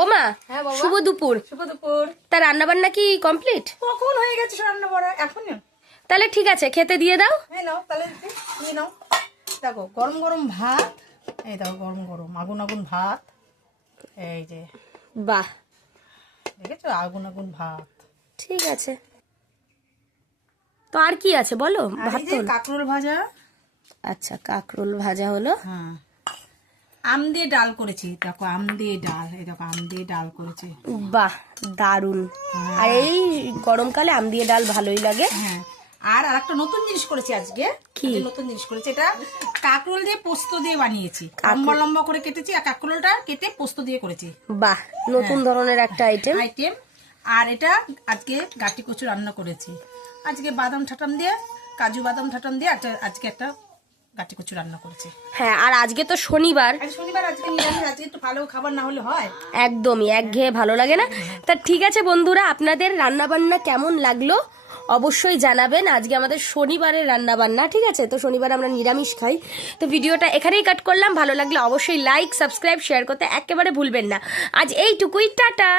ও মা, হ্যাঁ বাবা। শুভ দুপুর। শুভ দুপুর। তা রান্না বান্না কি কমপ্লিট? কখন হয়ে গেছে রান্না বাড়া? এখন তাহলে ঠিক আছে, খেতে দিয়ে দাও। এই নাও তাহলে নিয়ে নাও। দেখো গরম গরম ভাত, এই দেখো গরম গরম আগুন আগুন ভাত, এই যে বাহ, দেখেছো আগুন আগুন ভাত। ঠিক আছে। তো আর কি আছে বলো? আর ভাত এই তো যে কাঁকরোল ভাজা। আচ্ছা, কাঁকরোল ভাজা হলো। হ্যাঁ, আম দিয়ে ডাল করেছি। দেখো আম দিয়ে ডাল, এই দেখো আম দিয়ে ডাল করেছি। বাহ, দারুন। আর এই গরমকালে আম দিয়ে ডাল ভালোই লাগে। হ্যাঁ, আর আরেকটা নতুন জিনিস করেছি আজকে। কি নতুন জিনিস করেছি? এটা কাঁকরোল দিয়ে পোস্ত দিয়ে বানিয়েছি। লম্বা লম্বা করে কেটেছি আর কাঁকরোলটা কেটে পোস্ত দিয়ে করেছি। বাহ, নতুন ধরনের একটা আইটেম। আর এটা আজকে গাটি কচু রান্না করেছি। আজকে বাদাম ঠাটাম দিয়ে, কাজু বাদাম ঠাটাম দিয়ে আজকে একটা গাটি কচু রান্না করেছি। হ্যাঁ, আর আজকে তো শনিবার। শনিবার, আজকে নিরামিষ। আজকে একটু ভালো খাবার না হলে হয়? একদমই একঘেয়ে ভালো লাগে না। তা ঠিক আছে বন্ধুরা, আপনাদের রান্না বান্না কেমন লাগলো অবশ্যই জানাবেন। আজকে আমাদের শনিবারের রান্না বান্না, ঠিক আছে? তো শনিবার আমরা নিরামিষ খাই। তো ভিডিওটা এখানেই কাট করলাম। ভালো লাগলে অবশ্যই লাইক, সাবস্ক্রাইব, শেয়ার করতে একেবারে ভুলবেন না। আজ এইটুকুই, টাটা।